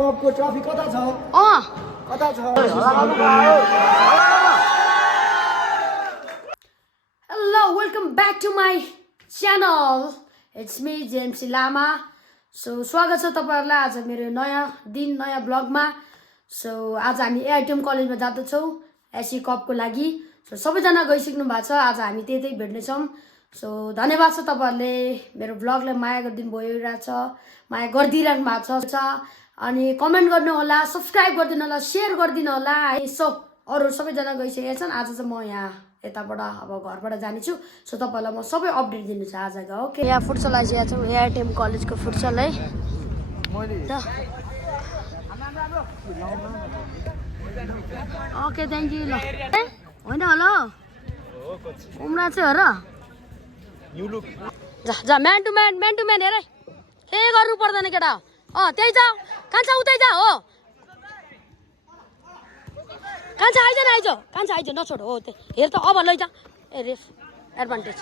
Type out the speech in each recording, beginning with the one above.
कपको ट्रफी कता छ कता छ Hello, welcome back to my channel. It's me, JMC Lama. So, स्वागत छ तपाईहरुलाई आज मेरो नयाँ दिन नयाँ ब्लगमा. So, आज हामी एआइटिएम कलेजमा जाँदैछौँ एससी कपको लागि. So, सबैजना गइसक्नु भएको छ. आज हामी त्यतै भेट्ने छौँ. So, धन्यवाद छ तपाईहरुले मेरो ब्लगलाई माया गरिदिनु भइरहेछ. माया गरिदिइराख्नु भएको छ. अनि कमेन्ट गर्नु होला, सब्स्क्राइब गरिदिनु होला, शेयर गरिदिनु होला. सो अरु सबैजना गइसकेका छन्. आज चाहिँ म यहाँ यताबाट अब घरबाट जाने छु. सो तपाईहरुलाई म सबै अपडेट दिनु छ आजको. ओके, यहाँ फुटसल आइसकेको छ. एआइटिएम कलेजको फुटसल है. Okay, thank you. ल होइन होला उम्रा चाहिँ हो र जा म्यान टु म्यान हेर के गर्नु पर्दैन केटा. त्यही छ कान्छा उतै जा हो कान्छा आइज नछोड हो त्यही हेर त अब लैजा ए रेफ एडभान्टेज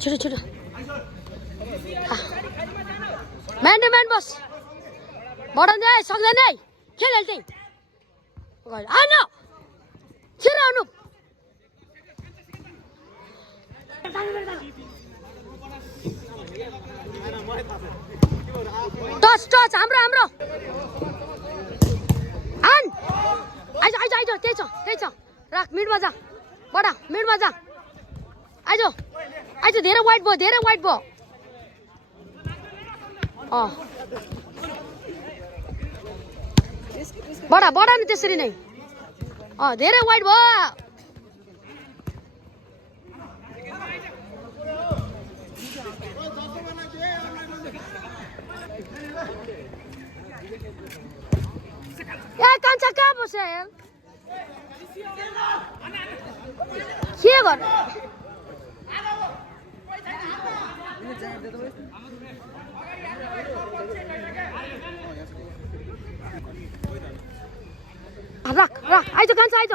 छिटो म्यान टु म्यान बस बढाउँदै सक्दैन है खेल त्यही आएन छिर आउनु टच हाम्रो आन आइज त्यही छ राख मिडमा जा बडा मिडमा जा आइज धेरै वाइट भयो बडा नि त्यसरी नै धेरै वाइट भयो. ए कान्छा कहाँ बस्यो यार के गर्नु राख आइज कान्छा आइज.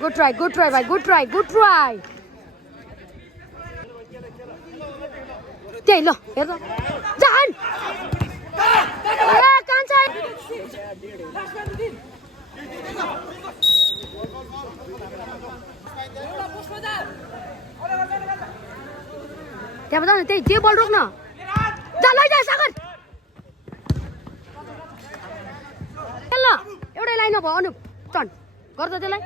गुड ट्राई भाइ गुड ट्राई त्यही ल हेर जान कान्छा त्यहाँबाट त्यही बल रोक्न जा लैजा सागर ल एउटै लाइन भयो अनुप टन गर्छ त्यसलाई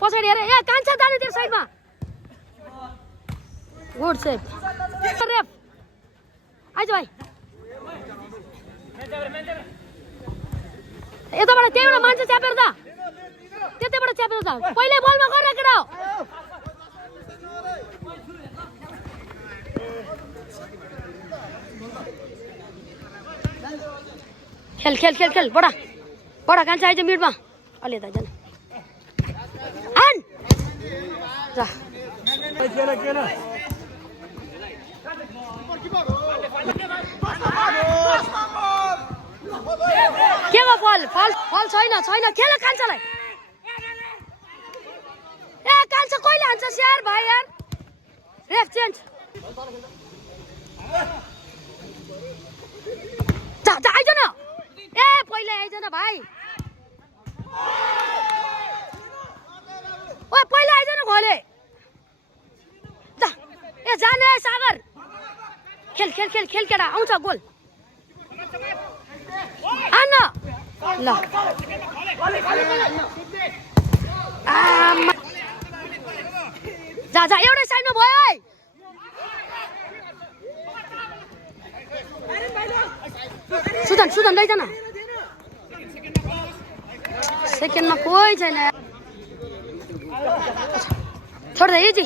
पछाडि हेर ए कान्छा जाने त्यो साइडमा गुड सेभ रेफ आइज भाइ यताबाट त्यही एउटा मान्छे च्यापेर त त्यतैबाट च्यापेर त पहिल्यै बलमा गरेर केटा हो खेल बडा कान्छा आइज मिडमा अलि यता जान आन जा के भयो फल छैन खेल कान्छालाई ए कान्छा कहिले हान्छ यार भाइ यार रेफ चेन्ज जा आइज न ए पहिला आइज न भाइ ओ पहिला आइज न घोले जा ए जाने सागर खेल केटा आउँछ गोल आन ल जा एउटै साइडमा भयो है सुदन लैजा न सेकेन्डमा कोही छैन छोड दे इजी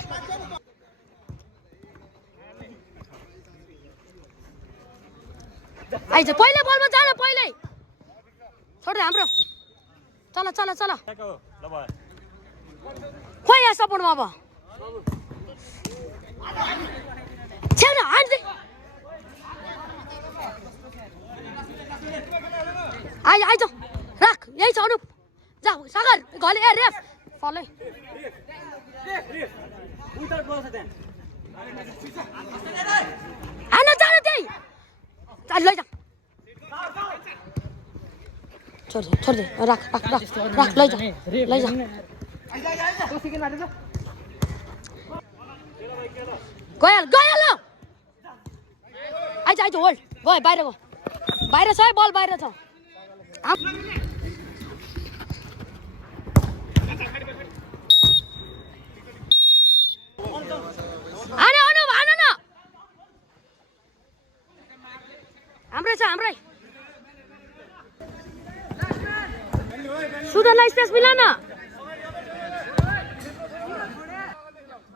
आइज पहिला बलमा जान पहिल्यै छोड दे हाम्रो चल खोइ यहाँ सपोर्टमा अब छेउ न हान्दै आइज राख यही छ अनुप जा सागर घले ए रेफ फलै आन जान त्यही चल लैजा छोड दे राख लैजा गयो आइज होल्ड गयो बाहिर छ है बल बाहिर छ हाम्रै सुदनलाई स्पेस मिला न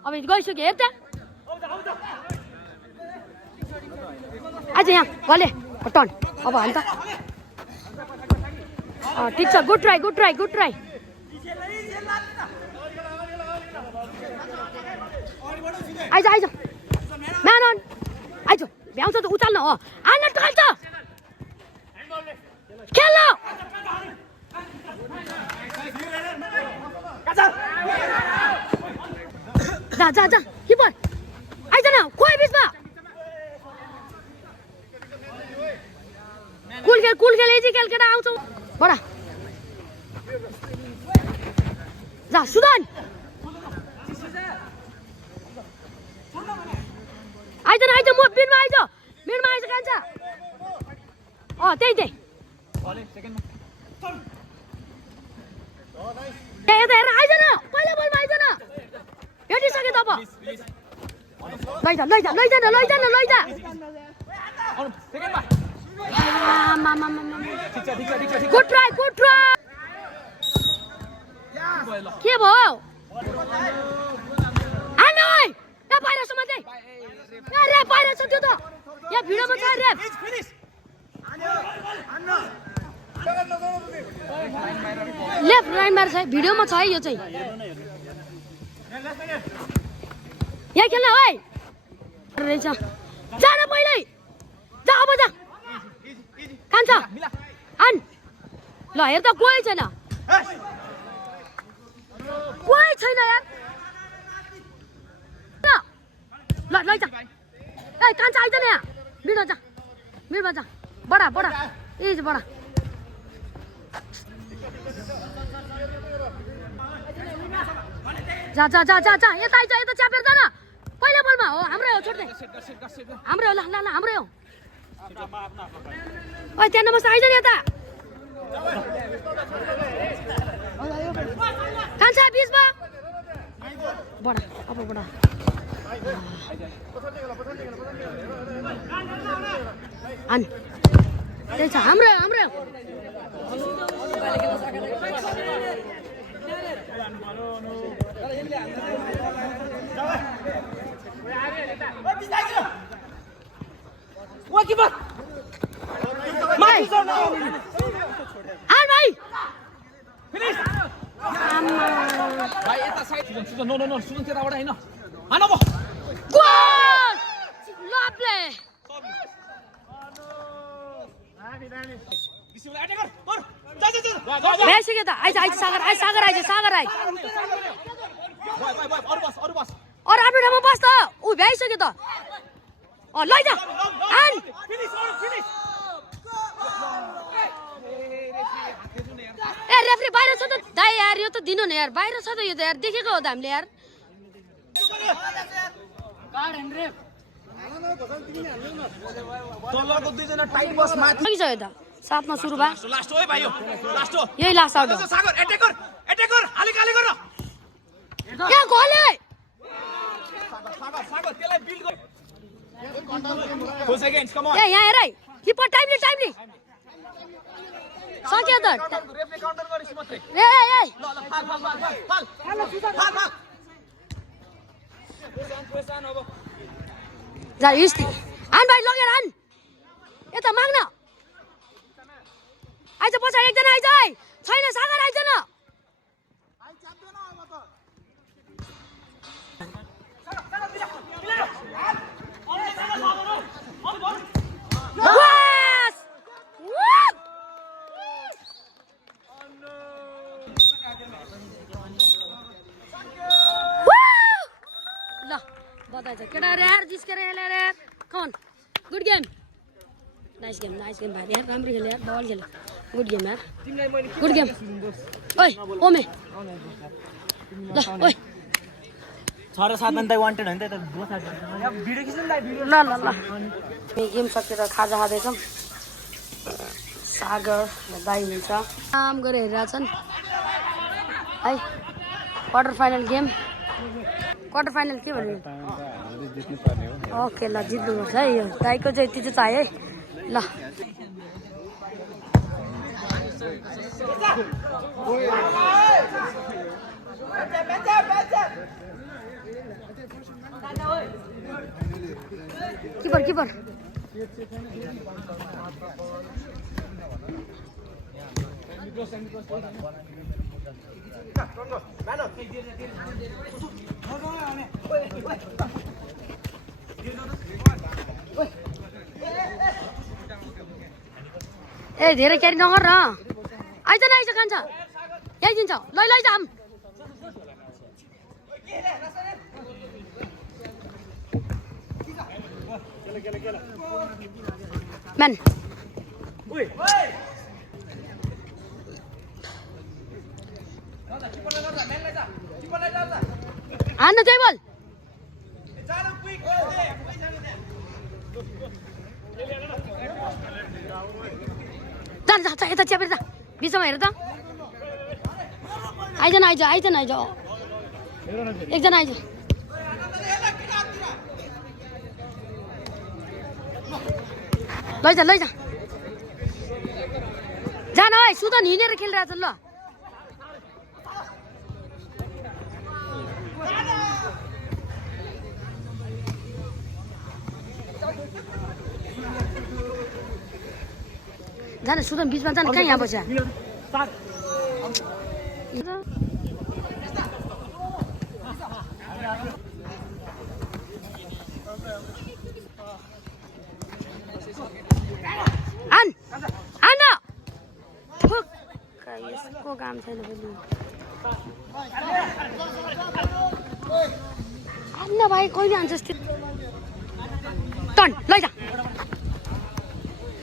अब गइसक्यो हेर त आज यहाँ गले टर्न अब हाल त ठिक छ गुड ट्राई आइज म्यान अन आइज भ्याउँछ त उचाल्न हो आन टल्छ खेल जा किपर आइज न खोइ बिचमा कुल खेल एजी खेल केटा आउँछौ बडा जा सुदन आइज म बिनमा आइज कान्छ त्यही यता हेर आइज न पहिला बलमा आइज न भेटिसके त अब लैजा गुड ट्राई के भयो आन ओइ यहाँ बाहिरसम्म चाहिँ रे बाहिर छ त्यो त यहाँ भिडियोमा छ रे लेफ्ट राइट मार छ भिडियोमा छ है यो चाहिँ यहाँ खेल्न है रहेछ जा न पहिल्यै जा अब जा कान्छ आन ल हेर त कोही छैन यार ल लैजा ए कान्छ आइज न यहाँ मिरमा जा बडा ए बडा जा यता आइज यता च्यापेर जा न पहिला बलमा हो हाम्रै हो छोड्दै हाम्रै हो ल हाम्रै हो ओइ त्यहाँ नबस्दा आइज नि यता कान्छ बिचमा बडा आन त्यही छ हाम्रै हो भाइ यता साइड सुजन नो सुजन त्यताबाट हैन हान अब गोल लभले बिसिमले अट्याक गर जा भइसक्यो त आइज सागर आइज भाइ अरु बस अरु आफ्नो ठाउँमा बस त उ भइसक्यो त लैजा आन ए रेफ्री बाहिर छ त दाइ यार यो त दिनु न यार बाहिर छ त यो त यार देखेको हो त हामीले यार कार्ड एन्ड रेफ तलको दुई जना टाइट बस माथि लगिसक्यो त साथमा सुरु भा लास्ट हो है भाइ यो लास्ट हो यही लास्ट आउट सागर अट्याक गर हाली गर यहाँ गोले सागर त्यसलाई बिल्ड गर 2 सेकेन्ड्स कम अन ए यहाँ हेर है किपर टाइमली सक्यो त रेफले काउन्टर गरिस मात्रै ए ल फाल प्रेसान अब जा युस्ति आन भाइ लगेर आन यता माग्न आइज पछाडि एकजना आइज है छैन सागर आइज न बस बताएछ केटाहरु यार जिस्केर खेलेर यार come good game nice game भाइ यार राम्रो खेल्यो यार बल खेल्यो गुड गेम यार गुड गेम ओइ ओमे ल ओइ 6 र 7 अन्त वान्टेड हैन त भिडियो खिच्नु नि भिडियो ल ल ल गेम सकेर खाजा खाँदैछौँ सागर दाइ हुन्छ काम गरेर हेरिरहेछन् है quarter final game quarter final के भन्नु ओके ल जित्नुपर्छ है यो दाइको चाहिँ यति चाहिँ चाहियो है ल किपर ए धेरै क्यारी नगर न आइज कान्छ ल्याइदिन्छ लैजाम म्यान हान्न त्यही बल यता च्यापेर जा बिचमा हेर त आइज एकजना आइज लैजा जान है सुदन हिँडेर खेलिरहेछ ल जान सुदन बिचमा जान कहाँ यहाँ बस्या यसको काम छैन हान्न भाइ कहिले हान्छस् टन लैजा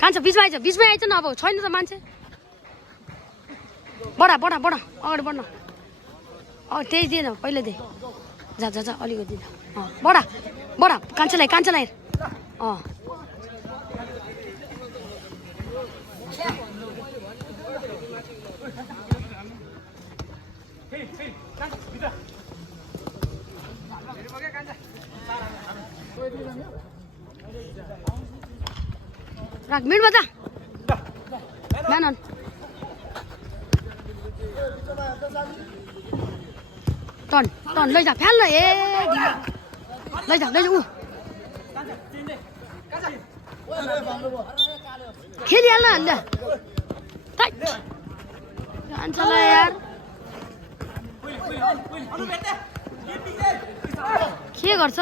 कान्छ बिचमै आइज न अब छैन त मान्छे बढा अगाडि बढ्न त्यही दिएन पहिला दे जा अलिकति बढा कान्छालाई राख मिडमा जा म्यान अन टन लैजा फ्याल ल ए लैजा ऊ खेलिहाल्न ल जान्छ ल यार के गर्छ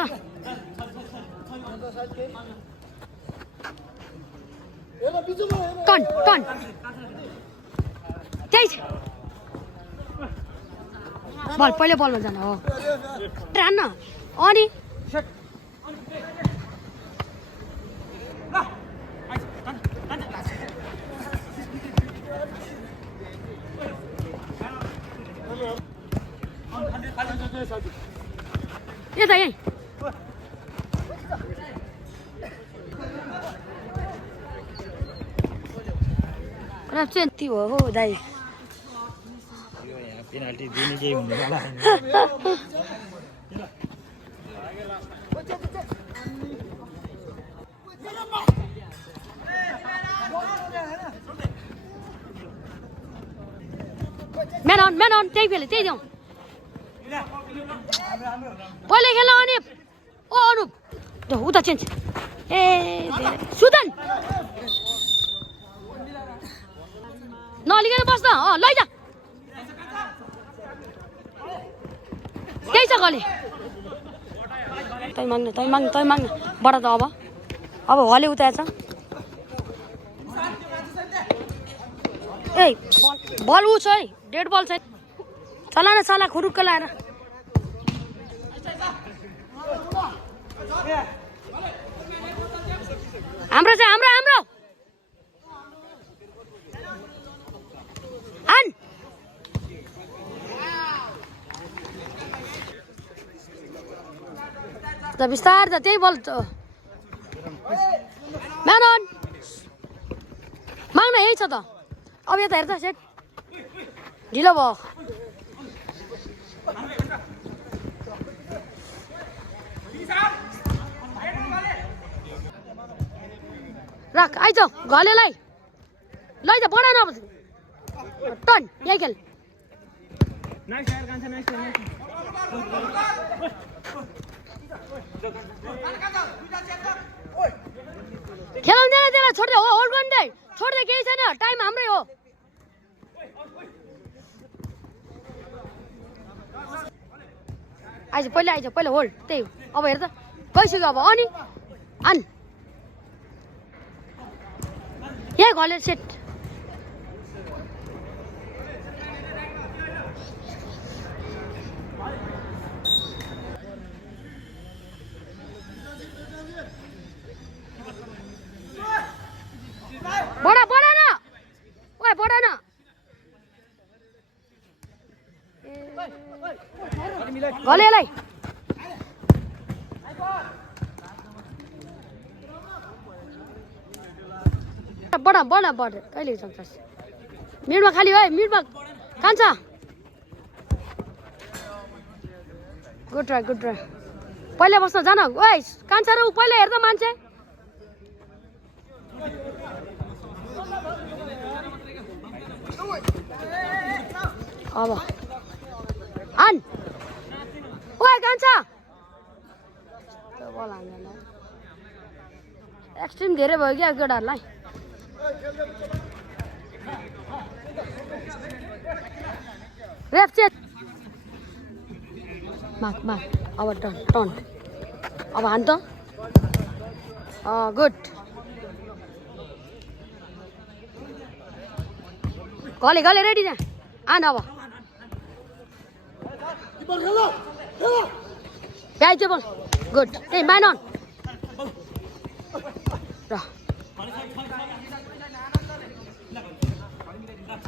टन त्यही बल पहिला बलमा जान हो हान्न अनि यता यहीँ यति हो दाइ पेनाल्टी दिने केही हुँदैन म्यान अन त्यही बेला त्यही दिउँ पहिले खेल्न अनि ओ अनुप उता चेन्ज ए सुदन नलिकन बस्न लैजा त्यही छ गले तै माग्न बडा त अब हले उता छ ए बल ऊ छ है डेड बल छ चला न साला खुरुक्क लाएर हाम्रो चाहिँ हाम्रो हान त बिस्तार त त्यही बल त म्यान अन माग्न यही छ त अब यता हेर त सेट ढिलो भयो राख आइज घलेलाई लै त बढा न टन यही खेल खेलाउँदैन त्यसलाई छोड्दै हो होल्ड गर्नु दे छोड्दै केही छैन टाइम हाम्रै हो आइज पहिला होल्ड त्यही अब हेर त गइसक्यो अब अनि आन यही घले सेट बढा न ओए बढा न घलेलाई बढा कहिले सक्छस् मिडमा खाली है मिडमा खान्छ गुड ट्राई पहिला बस्न जान ओए कान्छ र पहिला हेर्दा मान्छे अब आन ओए कान्छ एक्सट्रिम धेरै भयो क्या केटाहरूलाई रेफ चेन्ज माग अब टर्न अब हान त गुड गले रेडी न आन अब भ्याइदियो बल गुड ए म्यान अन र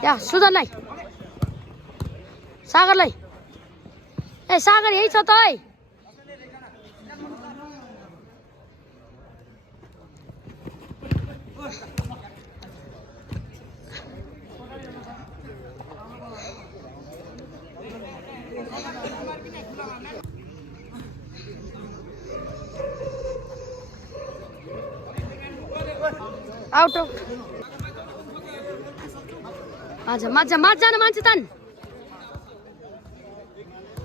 या सुजनलाई सागरलाई ए सागर यही छ त है आउट अच्छा माछा न मान्छे तान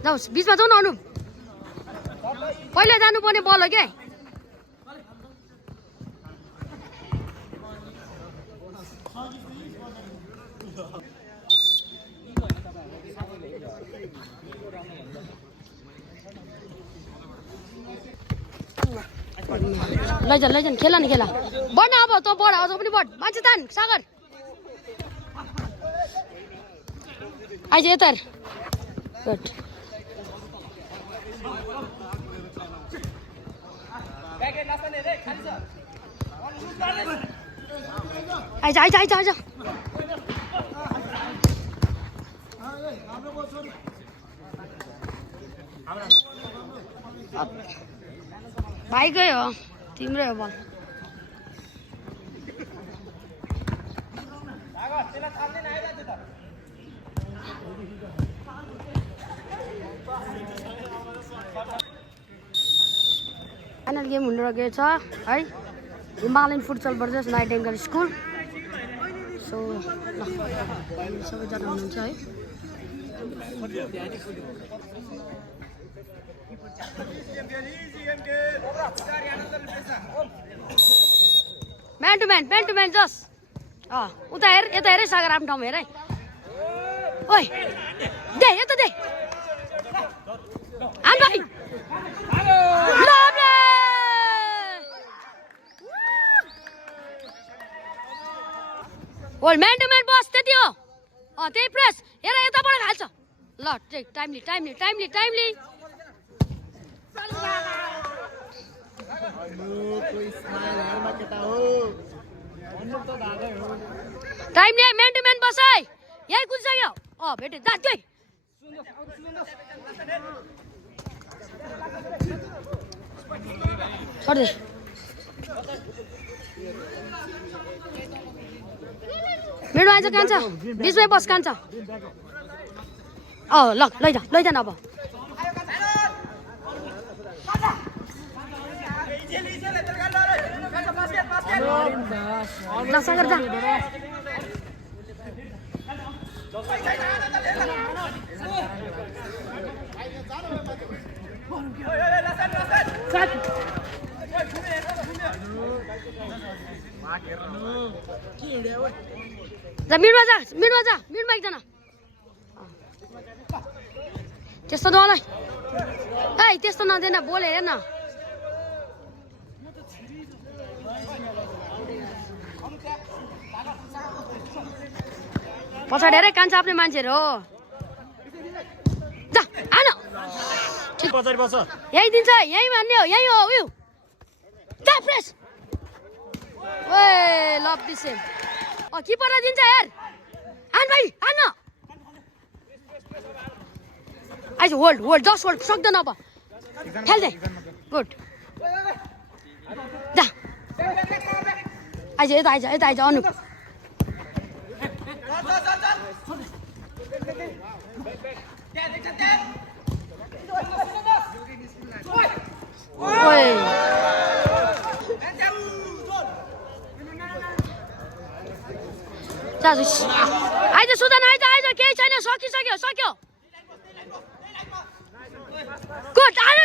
जाओस् बिचमा जाऊ न अनु पहिला जानुपर्ने बल हो क्या लैजान खेला नि खेला बढ्न अब त बढ अझ पनि बढ मान्छे तान सागर आइज यता गुड आइज भाइकै हो तिम्रै हो बल फाइनल गेम हुन गएको छ है Himalayan futsal versus Nightingale school so ल सबैजना हुनुहुन्छ है म्यान टु म्यान जस उता हेर यता हेर सागर आफ्नो ठाउँमा हेर है ओइ दे यता दे हान भाइ ओल म्यान टु म्यान बस त्यति हो त्यही प्रेस हेर यताबाट हाल्छ ल टाइमली टाइम नहीं मैन टू मैन बस है यही कुछ चाहिए भेटे जा त्यही छोड दे मेरो आइज कान्छ बीचमै बस कान्छ ल लैजा अब ल सागर जा मिडमा जा मिडमा एकजना त्यस्तो नलाई ए त्यस्तो नदेन बोल हेर न पछाडि हेरे कान्छ आफ्नै मान्छेहरू हो जा आन यही दिन्छ यही मान्ने हो यही हो उयो जा फ्रेस ओए लभ दिसे किपरले दिन्छ यार आन भाइ आन आइज होल्ड जस्ट होल्ड सक्दैन अब खेल्दै गुड जा यता आइज अनुप आइज सुदन आइज केही छैन सक्यो गुड आन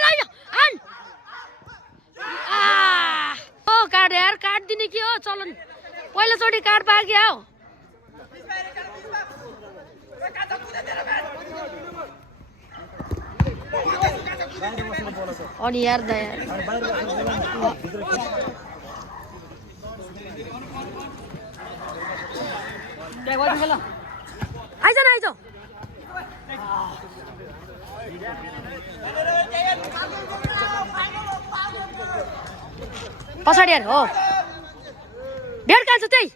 कार्ड यार कार्ड दिने के हो चलन पहिलोचोटि कार्ड बाँकी हो अनि यार दया आइज पछाडि हेर हो भेट कान्छ त्यही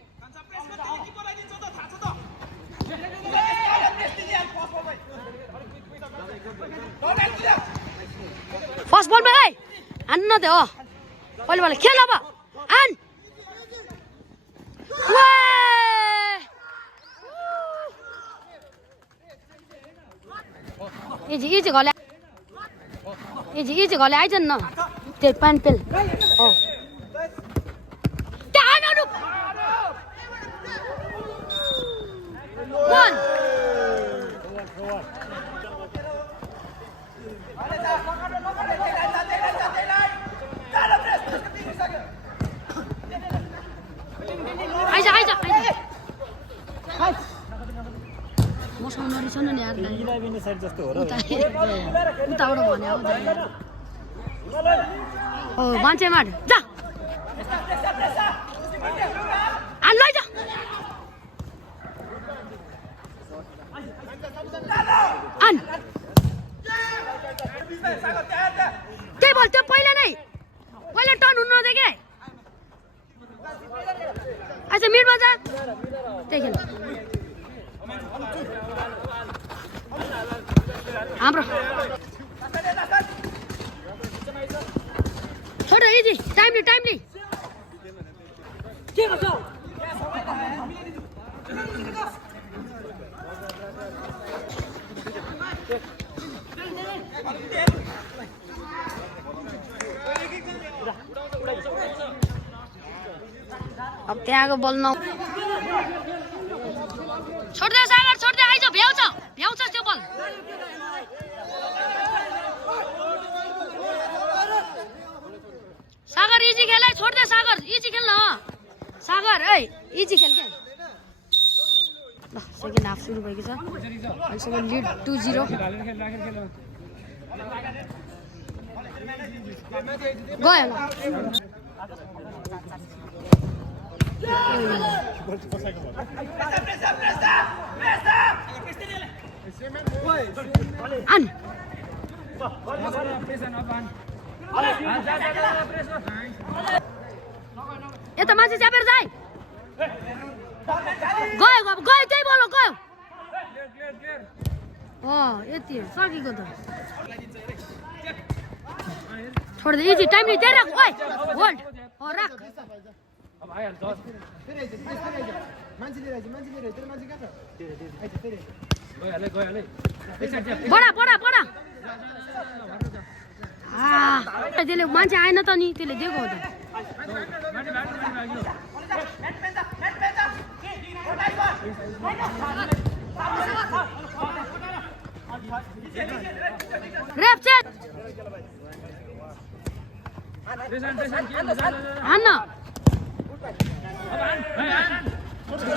फर्स्ट बलमा है हान्न दे हो पहिलो खेल अब आन इजी घले आइज न त्यही पानी पेल मसँग नरिसन नि यार उताबाट भने मान्छे माड जा लैजा आन त्यही भयो त्यो पहिला टर्न हुनु नदे के अच्छा मिडमा जा त्यही खेल हाम्रो छोड इजी टाइम नि के गर्छौ अब त्यहाँको बोल्न छोड्दै सागर छोड्दै आइज भ्याउँछ त्यो बल सागर इजी खेल है छोड्दै सागर इजी खेल्न सागर ए इजी खेल के ल सेकेन्ड हाफ सुरु भएको छ अहिलेसम्म लिड 2-0 गयो ल आन यता मान्छे च्यापेर जाए गयो गयो गयो त्यही बोल गयो यति सकेको त छोड्दै इजी टाइम नि त्यही राख ओइ होल्ड राख बडा बडा बडा त्यसले मान्छे आएन त नि त्यसले दिएको हो त रेप चेक हान्न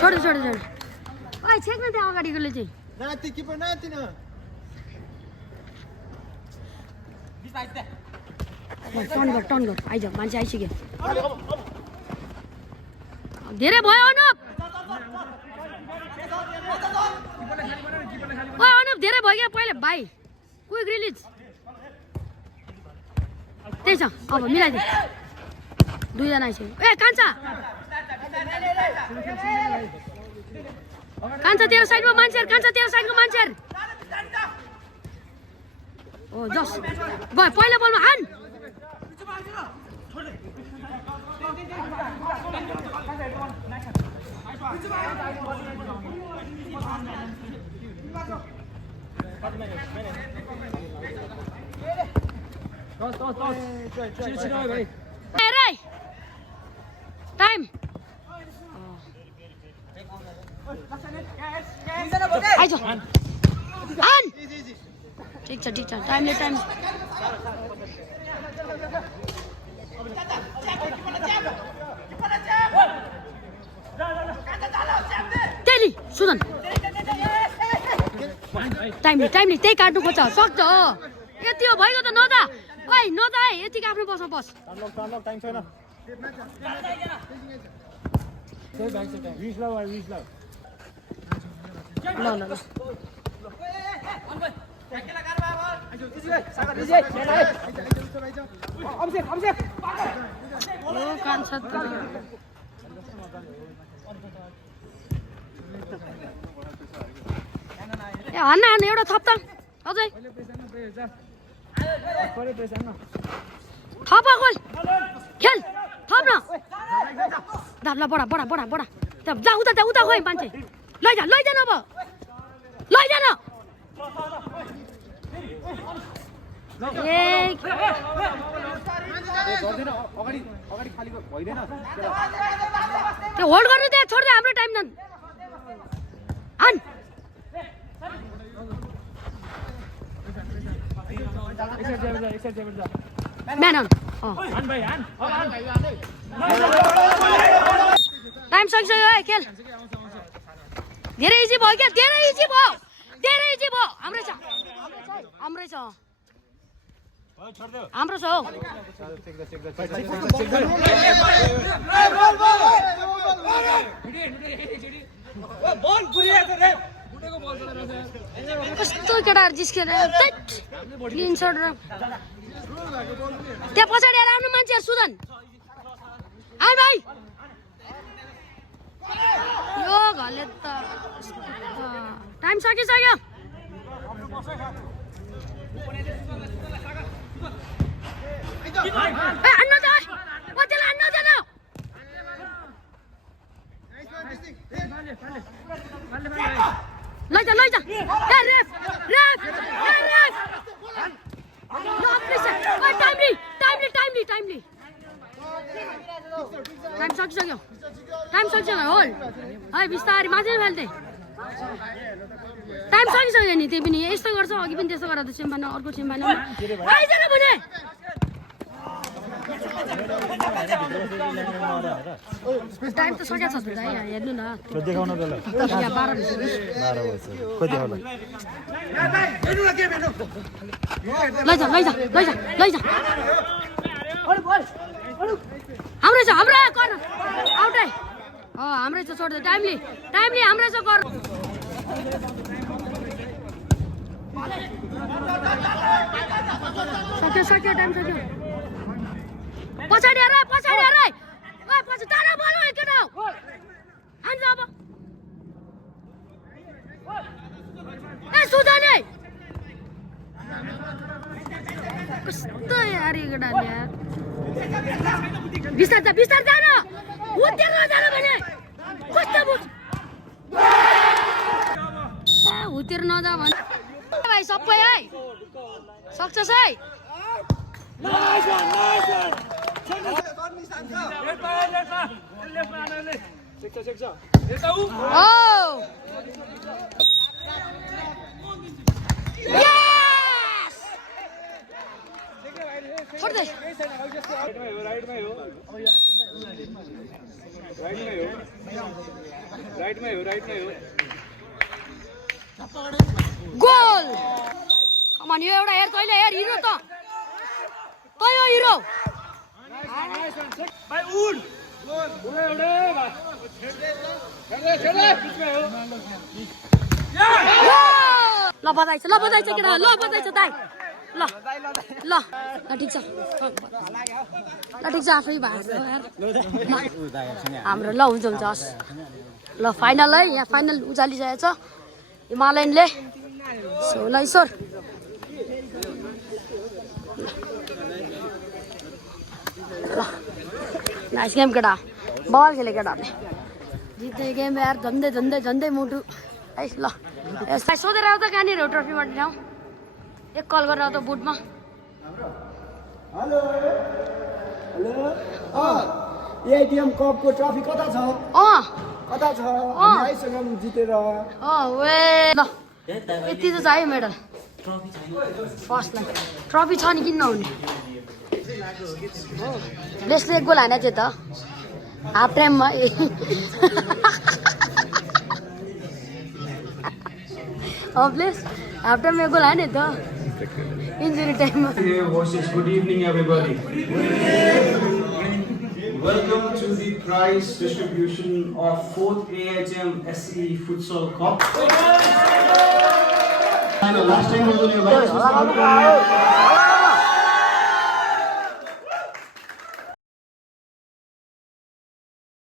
छोड छोड छोड ओइ छेक्न त्यहाँ अगाडिकोले चाहिँ टर्न गर आइज मान्छे आइसक्यो धेरै भयो अनुप ओइ अनुप धेरै भयो क्या पहिले भाइ क्विक रिलिज त्यही छ अब मिलाइदिए दुईजना आइसक्यो ए कान्छा कान्छा तेरो साइडमा मान्छेहरू कान्छा तेरो साइडको मान्छेहरू ओ जस गयो पहिलो बलमा हान टाइम आइज हान ठिक छ टाइमले टाइम त्यही सुन टाइमले त्यही काट्नु खोज्छ सक्छ यति हो भइगयो त न त ओइ न त है यतिको आफ्नो बसमा बस ल ल ल कान्छ ए हन्न हन्न एउटा थप त अझै थप गोल खेल थप न ल बडा बडा बडा बडा जा उता खोइ मान्छे लैजा न अब लैजा न त्यो होल्ड गर्नु त्यहाँ छोड्दै हाम्रो टाइम न हान म्यान अन टाइम सकिसक्यो है खेल धेरै इजी भयो क्या धेरै इजी भयो हाम्रै छ हाम्रो छ हौ कस्तो केटाहरू जिस्केर ग्रिन सर्ट र त्यहाँ पछाडि आएर आफ्नो मान्छेहरू सुधन आइ भाइ यो घरले त टाइम सकिसक्यो हान्न त त्यसलाई हान्न दिएन लैजा टाइम सकिसक्यो होल है बिस्तारै माथि फाल्दै टाइम सकिसक्यो नि त्यही पनि यस्तो गर्छ अघि पनि त्यस्तो गरेर सेम्पाना अर्को सेम्पाना आइज भने टाइम त सकिएको छ हेर्नु न देखाउन बेला 12 लैजा हाम्रै छ हाम्रो कर आउटै हाम्रै छ छोड्दै टाइमली हाम्रै छ कर सक्यो टाइम सक्यो पछाडि हेर ओइ पछि टाढा बोल ओइ केटा हान्छ अब ए सुजाने कस्तो यार यो केटाले यार बिस्तार जान उतिर नजान भने कस्तो बुझ उतिर नजा भने भाइ सबै है सक्छस् है छोड्दै गोल कमान यो एउटा हेर तैँले हेर हिरो त तै हो हिरो भाइ उड ल बधाई छ केटा ल बधाई छ दाइ ल ल ठिक छ आफै भएको यार हाम्रो ल हुन्छ हस् ल फाइनल है यहाँ फाइनल उचालिसकेको छ हिमालयनले सो ल ईश्वर ल नाइस गेम केटा बल खेले केटाहरूले जित्ने गेम यार झन्डै मुटु है ल यसलाई सोधेर आऊ त कहाँनिर हो ट्रफी बाँड्ने ठाउँ एक कल गरेर आऊ त बुटमा हेलो एटिएम कपको ट्रफी कता छ आइसँग जितेर वे ल यति त चाहियो मेडल फर्स्टलाई ट्रफी छ नि किन नहुने ब्लेसले एक गोल हाने थियो त हाफ टाइममा ब्लेस हाफ टाइममा एक गोल हाने त injury time. Hey, horses. Good evening, everybody. Welcome to the prize distribution of 4th AHM SE Futsal Cup. Last time